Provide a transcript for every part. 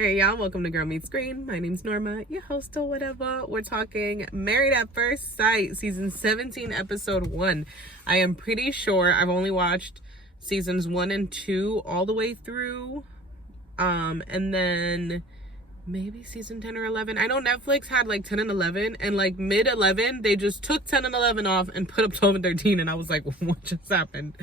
Hey y'all, welcome to Girl Meets Green. My name's Norma, your host or whatever. We're talking Married at First Sight, season 17, episode 1. I am pretty sure I've only watched seasons 1 and 2 all the way through. And then maybe season 10 or 11. I know Netflix had like 10 and 11, and like mid 11, they just took 10 and 11 off and put up 12 and 13, and I was like, what just happened?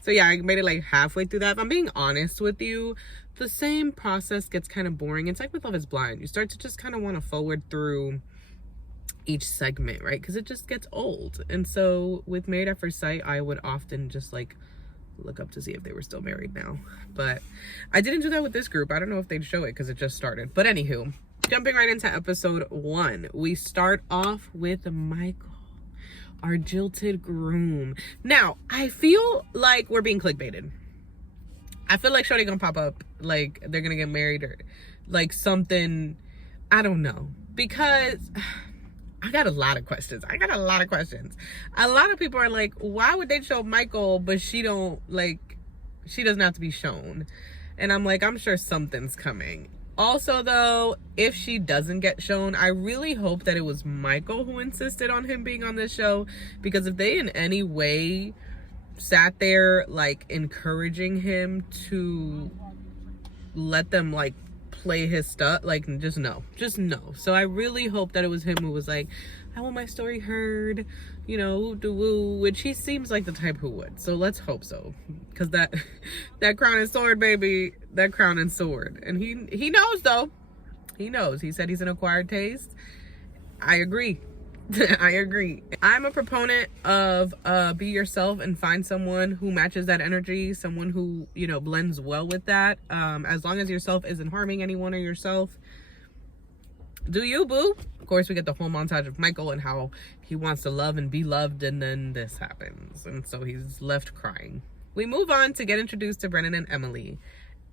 So yeah, I made it like halfway through that. If I'm being honest with you, the same process gets kind of boring. It's like with Love is Blind. You start to just kind of want to forward through each segment, right? Because it just gets old. And so with Married at First Sight, I would often just like look up to see if they were still married now. But I didn't do that with this group. I don't know if they'd show it because it just started. But anywho, jumping right into episode 1, we start off with Michael, our jilted groom. Now, I feel like we're being clickbaited. I feel like Shorty gonna pop up, like they're gonna get married or like something. I don't know, because I got a lot of questions. A lot of people are like, why would they show Michael but she doesn't have to be shown? And I'm like, I'm sure something's coming. Also though, if she doesn't get shown, I really hope that it was Michael who insisted on him being on this show, because if they in any way sat there like encouraging him to let them like play his stuff, like just no. So I really hope that it was him who was like, I want my story heard, you know, woo, which he seems like the type who would. So let's hope so, because that crown and sword, baby, that crown and sword. And he knows though. He knows. He said he's an acquired taste. I agree. I agree. I'm a proponent of be yourself and find someone who matches that energy, someone who, you know, blends well with that. As long as yourself isn't harming anyone or yourself, do you, boo? Of course, we get the whole montage of Michael and how he wants to love and be loved, and then this happens, and so he's left crying. We move on to get introduced to Brennan and Emily.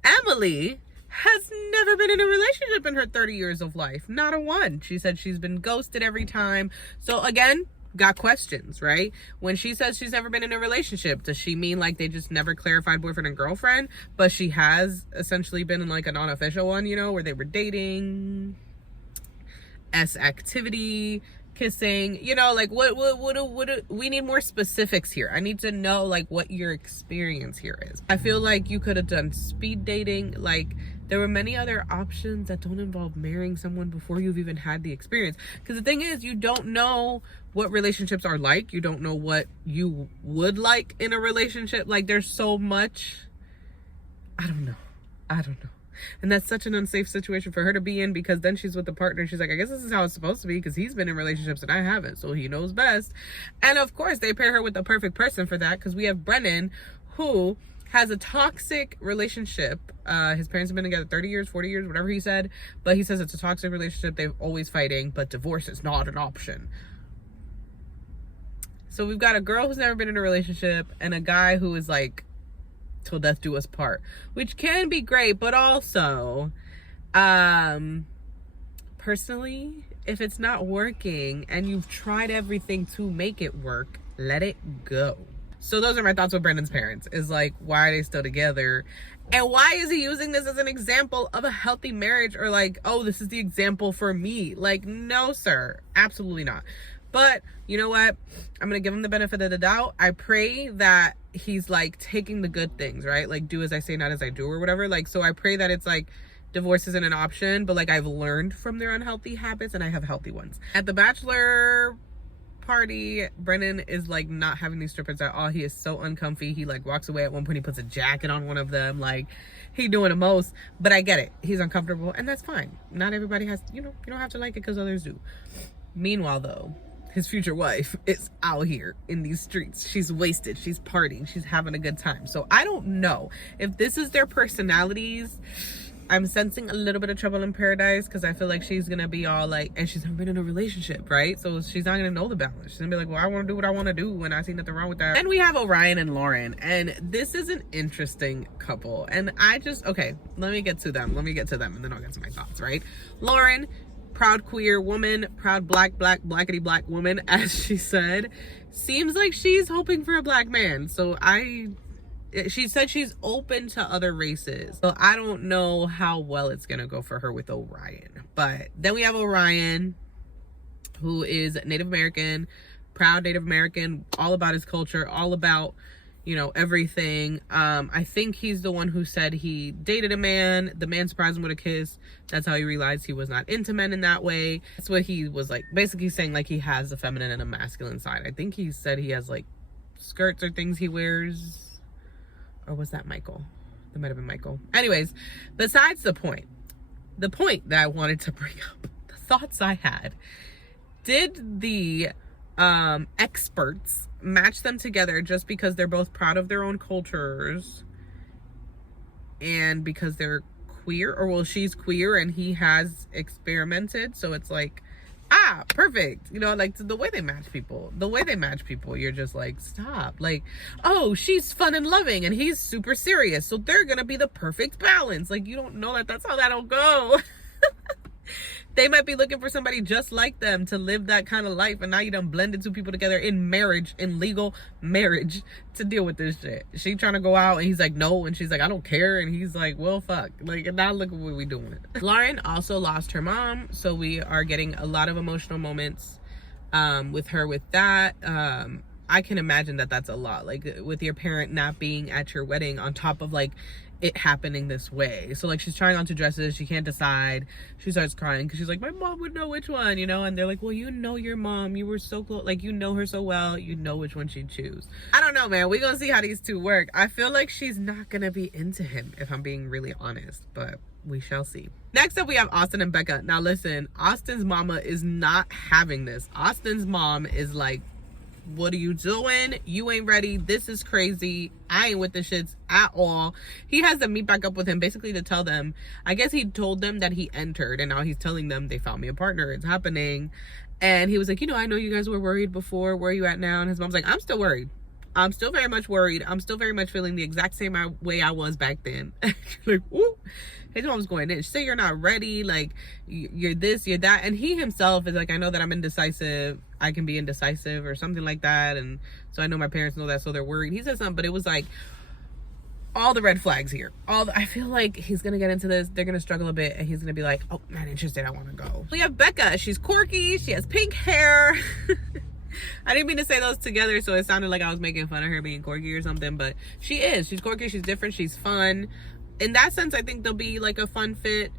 Emily has never been in a relationship in her 30 years of life. Not a one. She said she's been ghosted every time. So again, got questions, right? When she says she's never been in a relationship, does she mean like they just never clarified boyfriend and girlfriend? But she has essentially been in like a non-official one, you know, where they were dating, activity, kissing, you know, like what we need more specifics here. I need to know like what your experience here is. I feel like you could have done speed dating. Like there were many other options that don't involve marrying someone before you've even had the experience, because the thing is, you don't know what relationships are like. You don't know what you would like in a relationship. Like there's so much. I don't know. And that's such an unsafe situation for her to be in, because then she's with the partner. She's like, I guess this is how it's supposed to be, because he's been in relationships and I haven't, so he knows best. And of course, they pair her with the perfect person for that, because we have Brennan, who has a toxic relationship. His parents have been together 30 years, 40 years, whatever he said. But he says it's a toxic relationship. They're always fighting, but divorce is not an option. So we've got a girl who's never been in a relationship and a guy who is like, till death do us part, which can be great, but also personally, if it's not working and you've tried everything to make it work, let it go. So those are my thoughts with Brendan's parents, is like, why are they still together, and why is he using this as an example of a healthy marriage, or like, oh, this is the example for me? Like, no sir, absolutely not. But you know what? I'm going to give him the benefit of the doubt. I pray that he's like taking the good things, right? Like, do as I say, not as I do, or whatever. Like, so I pray that it's like divorce isn't an option, but like I've learned from their unhealthy habits and I have healthy ones. At the bachelor party, Brennan is like not having these strippers at all. He is so uncomfy. He like walks away. At one point he puts a jacket on one of them. Like, he doing the most, but I get it. He's uncomfortable, and that's fine. Not everybody has, you know, you don't have to like it because others do. Meanwhile though, his future wife is out here in these streets. She's wasted. She's partying. She's having a good time. So I don't know if this is their personalities. I'm sensing a little bit of trouble in paradise, because I feel like she's going to be all like, and she's never been in a relationship, right? So she's not going to know the balance. She's going to be like, well, I want to do what I want to do, and I see nothing wrong with that. And we have Orion and Lauren, and this is an interesting couple. And okay, let me get to them, and then I'll get to my thoughts, right? Lauren, proud queer woman, proud blackity black woman, as she said, seems like she's hoping for a black man. So she said she's open to other races. So I don't know how well it's gonna go for her with Orion. But then we have Orion, who is Native American, proud Native American, all about his culture, all about, you know, everything. I think he's the one who said he dated a man. The man surprised him with a kiss. That's how he realized he was not into men in that way. That's what he was like, basically saying like he has a feminine and a masculine side. I think he said he has like skirts or things he wears. Or was that Michael? That might have been Michael. Anyways, besides the point that I wanted to bring up, the thoughts I had. Did the experts match them together just because they're both proud of their own cultures and because they're queer? Or well, she's queer and he has experimented, so it's like, perfect, you know, like the way they match people, you're just like, stop. Like, oh, she's fun and loving and he's super serious, so they're gonna be the perfect balance. Like, you don't know that's how that'll go. They might be looking for somebody just like them to live that kind of life, and now you done blended two people together in marriage, in legal marriage, to deal with this shit. She trying to go out and he's like, no, and she's like, I don't care, and he's like, well, fuck. Like, and now look at what we doing. Lauren also lost her mom, so we are getting a lot of emotional moments with her with that. I can imagine that that's a lot, like with your parent not being at your wedding on top of like it happening this way. So like she's trying on two dresses, she can't decide, she starts crying because she's like, my mom would know which one, you know. And they're like, well, you know your mom, you were so close, like you know her so well, you know which one she'd choose. I don't know, man, we're gonna see how these two work. I feel like she's not gonna be into him, if I'm being really honest, but we shall see. Next up we have Austin and Becca. Now listen, Austin's mama is not having this. Austin's mom is like, what are you doing? You ain't ready. This is crazy. I ain't with the shits at all. He has them meet back up with him basically to tell them, I guess he told them that he entered and now he's telling them they found me a partner, it's happening. And he was like, you know, I know you guys were worried before, where are you at now? And his mom's like, I'm still worried. I'm still very much worried. I'm still very much feeling the exact same way I was back then. Like, woo. His mom's going in. She said, you're not ready. Like, you're this, you're that. And he himself is like, I know that I'm indecisive. I can be indecisive or something like that. And so I know my parents know that, so they're worried. He said something, but it was like all the red flags here. I feel like he's going to get into this. They're going to struggle a bit. And he's going to be like, oh, not interested. I want to go. We have Becca. She's quirky. She has pink hair. I didn't mean to say those together, so it sounded like I was making fun of her being quirky or something, but she is. She's quirky, she's different, she's fun. In that sense, I think they'll be like a fun fit.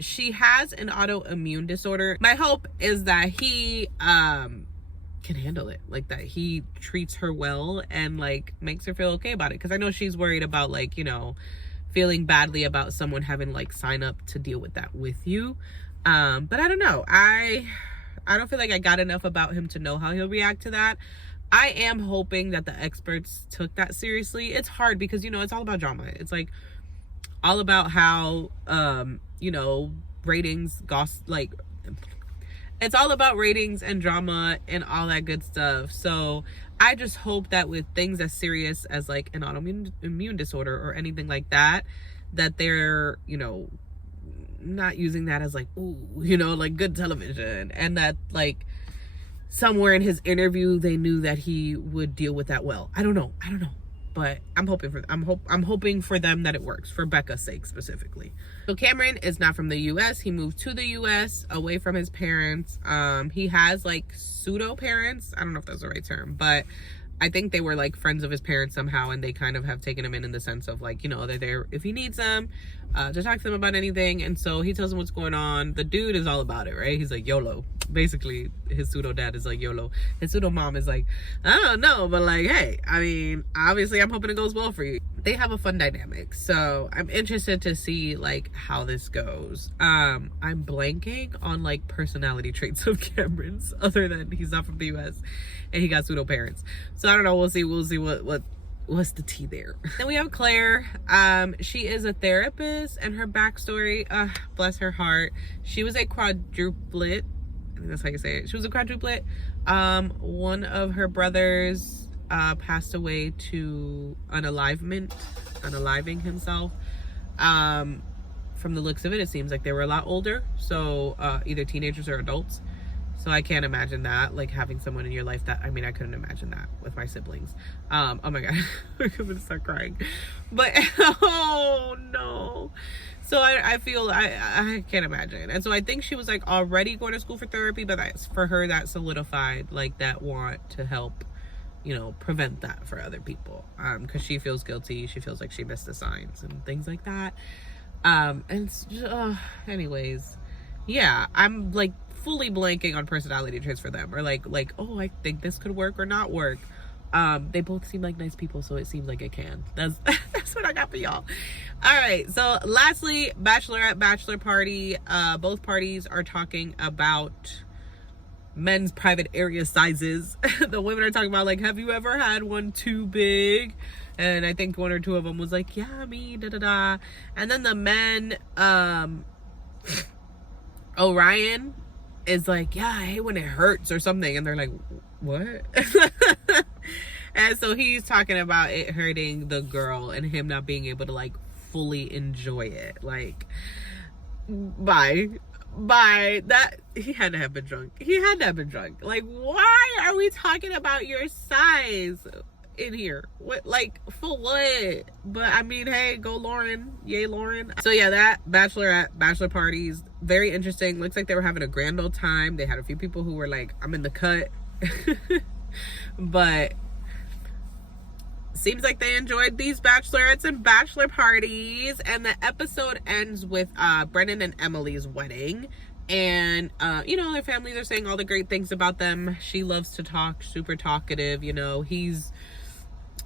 She has an autoimmune disorder. My hope is that he can handle it, like that he treats her well and like makes her feel okay about it, because I know she's worried about like, you know, feeling badly about someone having like sign up to deal with that with you. But I don't know, I don't feel like I got enough about him to know how he'll react to that. I am hoping that the experts took that seriously. It's hard because, you know, it's all about drama. It's like all about how, you know, ratings, like, it's all about ratings and drama and all that good stuff. So I just hope that with things as serious as like an autoimmune disorder or anything like that, that they're, you know, not using that as like, ooh, you know, like good television, and that like somewhere in his interview they knew that he would deal with that well. I don't know, but I'm hoping for them that it works, for Becca's sake specifically. So Cameron is not from the US. He moved to the US away from his parents. He has like pseudo parents, I don't know if that's the right term, but I think they were like friends of his parents somehow, and they kind of have taken him in the sense of like, you know, they're there if he needs them, to talk to them about anything. And so he tells them what's going on. The dude is all about it, right? He's like YOLO. Basically, his pseudo dad is like YOLO. His pseudo mom is like, I don't know, but like, hey, I mean, obviously I'm hoping it goes well for you. They have a fun dynamic, so I'm interested to see like how this goes. I'm blanking on like personality traits of Cameron's, other than he's not from the US and he got pseudo parents. So I don't know, we'll see what's the tea there. Then we have Claire. She is a therapist, and her backstory, bless her heart, she was a quadruplet. I think that's how you say it. She was a quadruplet. One of her brothers passed away to unaliving himself. From the looks of it, it seems like they were a lot older, so either teenagers or adults. So I can't imagine that, like having someone in your life that, I mean, I couldn't imagine that with my siblings. Oh my God, I'm gonna start crying. But, oh no. So I feel, I can't imagine. And so I think she was like already going to school for therapy, but that's for her, that solidified like that want to help, you know, prevent that for other people. Because she feels guilty. She feels like she missed the signs and things like that. And it's just, anyways, yeah, I'm like fully blanking on personality traits for them, or like, oh, I think this could work or not work. They both seem like nice people, so it seems like it can. That's what I got for y'all. All right, so lastly, bachelorette, bachelor party. Both parties are talking about men's private area sizes. The women are talking about like, have you ever had one too big? And I think one or two of them was like, yeah, me, da da da. And then the men, Orion is like, yeah, I hate when it hurts or something. And they're like, what? And so he's talking about it hurting the girl and him not being able to like fully enjoy it. Like, bye. That he had to have been drunk. Like, why are we talking about your size in here? What, like, for what? But I mean, hey, go Lauren. Yay, Lauren. So yeah, that bachelorette, bachelor parties, very interesting. Looks like they were having a grand old time. They had a few people who were like, I'm in the cut. But seems like they enjoyed these bachelorettes and bachelor parties. And the episode ends with Brennan and Emily's wedding. And, you know, their families are saying all the great things about them. She loves to talk, super talkative, you know. He's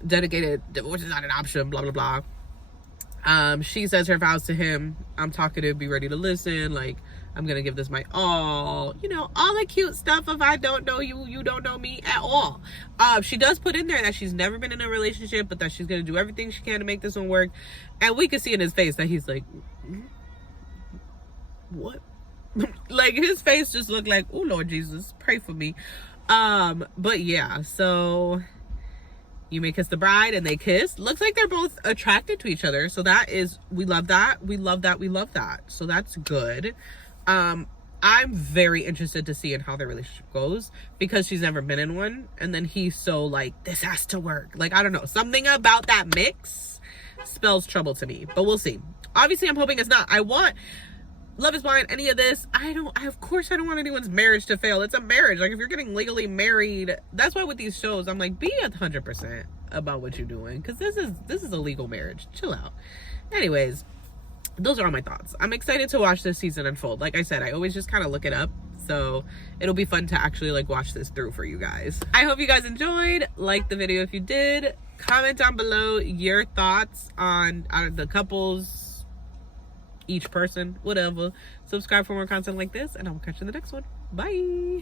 dedicated, divorce is not an option, blah, blah, blah. She says her vows to him. I'm talkative, be ready to listen. Like, I'm gonna give this my all. You know, all the cute stuff of I don't know you, you don't know me at all. She does put in there that she's never been in a relationship, but that she's gonna do everything she can to make this one work. And we can see in his face that he's like, what? Like, his face just looked like, oh Lord Jesus, pray for me. But yeah, so you may kiss the bride, and they kiss. Looks like they're both attracted to each other. So that is, we love that. We love that. We love that. So that's good. I'm very interested to see in how their relationship goes, because she's never been in one. And then he's so like, this has to work. Like, I don't know. Something about that mix spells trouble to me, but we'll see. Obviously, I'm hoping it's not. I want Love is Blind, any of this. Of course I don't want anyone's marriage to fail. It's a marriage. Like, if you're getting legally married, that's why with these shows, I'm like, be 100% about what you're doing. Cause this is a legal marriage. Chill out. Anyways, those are all my thoughts. I'm excited to watch this season unfold. Like I said, I always just kind of look it up. So it'll be fun to actually like watch this through for you guys. I hope you guys enjoyed. Like the video if you did. Comment down below your thoughts on the couples, each person, whatever. Subscribe for more content like this, and I will catch you in the next one. Bye.